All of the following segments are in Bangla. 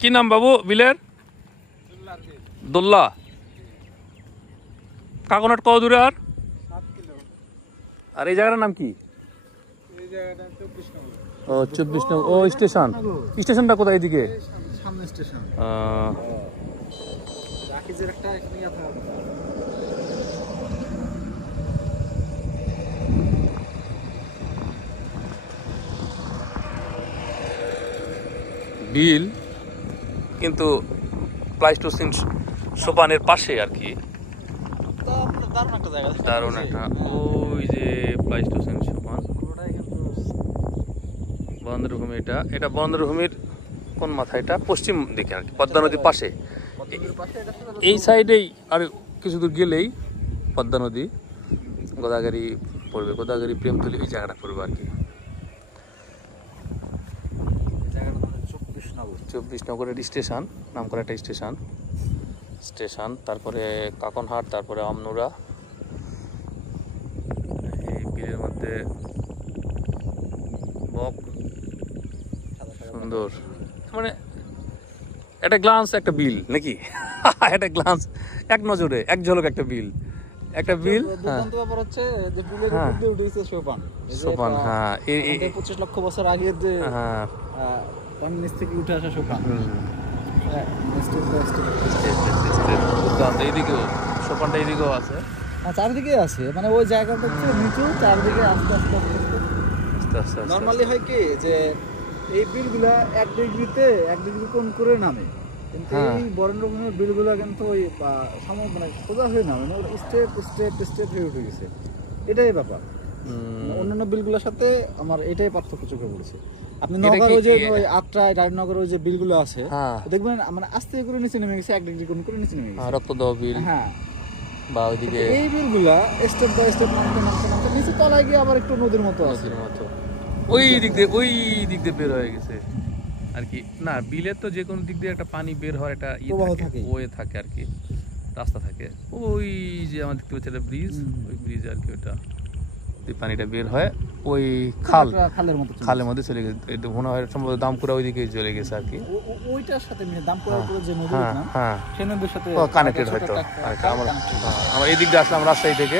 কি নাম বাবু বিলের? দোল্লা। কাকনাট কত দূরে আর? 7 কিলো। আর এই জায়গাটার নাম কি? এই জায়গাটা 24 নম্বর। ও 24 নম্বর। ও স্টেশন। স্টেশনটা কোথায় এদিকে? সামনে স্টেশন। রাকিজের একটা এখানে ইয়া থাকে। বিল কিন্তু প্লাইস্টোসিন সোপানের পাশে আর কি। দারুণ একটা জায়গা। দারুণ একটা। ওই যে প্লাইস্টোসিন সোপান। পুরোটাই কিন্তু বন্দরভূমি। এটা বন্দরভূমির কোন মাথা? এটা পশ্চিম দিকে আর কি, পদ্মা নদীর পাশে। এই সাইডেই আর কিছু দূর গেলেই পদ্মা নদী, গোদাগাড়ি পড়বে, গোদাগাড়ি প্রেমতলী এই জায়গাটা পড়বে আর কি। 24 নগরের স্টেশন, নাম করা একটা স্টেশন। তারপরে কাকনহাট, তারপরে আমনুরা। এই বিলের মধ্যে বক সুন্দর, মানে একটা গ্লান্স একটা বিল নাকি? একটা গ্লান্স, এক নজরে এক ঝলক একটা বিল। দুর্দান্ত ব্যাপার হচ্ছে যে বিলের উপর দিয়ে উঠেছে সোপান। হ্যাঁ, এই 25 লক্ষ বছর আগের যে পানির নিচ থেকে উঠে আসা সোপান। এইদিকেও সোপানটা এইদিকেও আছে। চারিদিকে আছে, মানে ওই জায়গাটা হচ্ছে নিচু, চারিদিকে আস্তে আস্তে নর্মালি হয় কি যে এই বিলগুলা 1 ডিগ্রি কোণ করে নামে, কিন্তু এই বরেন্দ্রভূমির বিলগুলা কিন্তু ওই মানে সোজা হয়ে নামে না, ওটা স্টেপ হয়ে উঠে গেছে। এটাই ব্যাপার। অন্যান্য বিলগুলোর সাথে আমার এটাই পার্থক্য চোখে পড়েছে। আপনি নগর ওই যে ওই আত্রাই রাজনগর ওই যে বিলগুলো আছে দেখবেন মানে আস্তে করে নিচে নেমে গেছে, 1 ডিগ্রি কোণ করে নিচে নেমে গেছে। রক্তদহ বিল। হ্যাঁ, বা ওইদিকে এই বিলগুলা স্টেপ বাই স্টেপ নামতে নিচে তলায় গিয়ে আবার একটু নদীর মতো আছে। ওই দিক দিয়ে বের হয়ে গেছে আর কি। না, বিলের তো যে কোনো দিক দিয়ে একটা পানি বের হওয়ার একটা ওয়ে থাকে আর কি, রাস্তা থাকে। ওই যে আমার দেখতে পাচ্ছি একটা ব্রিজ, ওই ব্রিজ আর কি, ওটা পানিটা বের হয় ওই খালের মধ্যে চলে গেছে। এটা মনে হয় সম্ভবত দামপুরা ওইদিকে চলে গেছে আর কি। ওইটার সাথে দামপুরা যে নদী না, সেই নদীর সাথে কানেক্টেড হয়তো। আমরা এই দিক দিয়ে আসলাম রাজশাহী থেকে,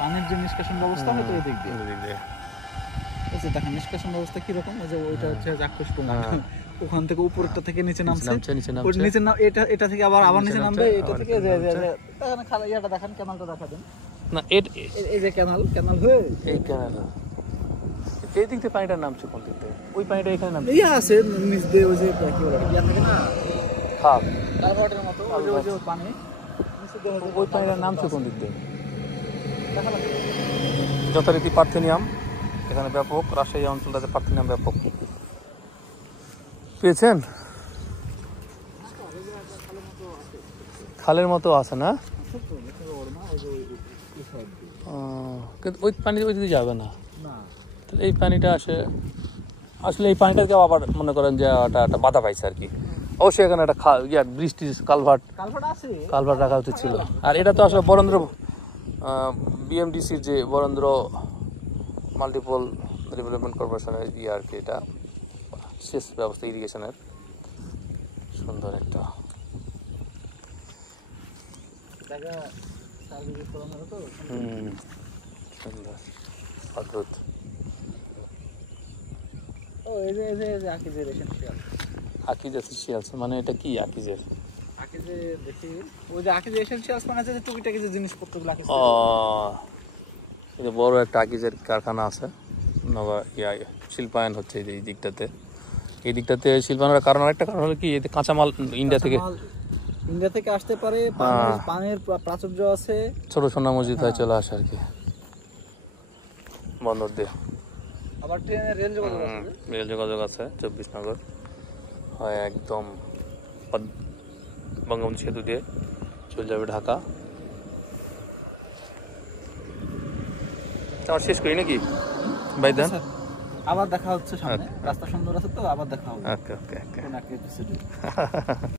পানির যে নিষ্কাশন ব্যবস্থা হয়তো এই দিক দিয়ে। দেখেন নিষ্কাশন ব্যবস্থা কিরকম, ওই যে ওইটা হচ্ছে চাক্ষুষ প্রমাণ। ওখান থেকে উপরটা থেকে নিচে নামছে, নিচে এটা থেকে আবার নিচে নামবে, এটা থেকে দেখেন খালা ইয়াটা দেখেন, ক্যানালটা দেখা দেন না। এই যে ক্যানাল হয়ে এই ক্যানাল এই দিক থেকে পানিটার নামছে কোন দিক থেকে? ওই পানিটা এখানে নামছে, ইয়া আছে নিচ দিয়ে ওই যে কি বলে ইয়া থাকে না, খাল কালভার্টের মতো ওই যে পানি নিচে দিয়ে ওই পানিটার নামছে কোন দিক দিয়ে? যথারীতি পার্থেনিয়াম এখানে ব্যাপক, রাজশাহী অঞ্চলটাতে পার্থেনিয়াম ব্যাপক। পেয়েছেন? খালের মতো আছে না, কিন্তু ওই পানি ওই দিকে যাবে না। তাহলে এই পানিটা আসলে এই পানিটাকে আবার মনে করেন যে একটা বাধা পাইছে আর কি। অবশ্যই এখানে একটা বৃষ্টি কালভার্ট রাখা উচিত ছিল। আর এটা তো আসলে বরেন্দ্র বিএমডিসির যে বরেন্দ্র মাল্টিপল ডেভেলপমেন্ট কর্পোরেশনের আর কি, এটা সেচ ব্যবস্থা, ইরিগেশনের সুন্দর একটা সুন্দর অদ্ভুত। আকিজ এসেন্সিয়ালস মানে এটা কি? আকিজের দেখি ওই যে আকিজ এসেন্সিয়ালস মানে যে টুকিটাকি যে জিনিসপত্রগুলো আকিজ। এটা বড় একটা আকিজের কারখানা আছে, শিল্পায়ন হচ্ছে এই দিকটাতে। এই দিকটাতে শিল্পায়নের কারণ আরেকটা কারণ হলো কি, এতে কাঁচামাল ইন্ডিয়া থেকে আসতে পারে, পানির প্রাচুর্য আছে, ছোট সোনা মসজিদ হয়ে চলে আসে আর কি বন্দর দিয়ে। আবার ট্রেনের রেল যোগাযোগ আছে 24 নগর হয় একদম বঙ্গবন্ধু সেতু দিয়ে চলে যাবে ঢাকা। আমার শেষ করি নাকি ভাই? দেন আবার দেখা হচ্ছে সামনে, রাস্তা সুন্দর আছে তো, আবার দেখা হবে। ওকে।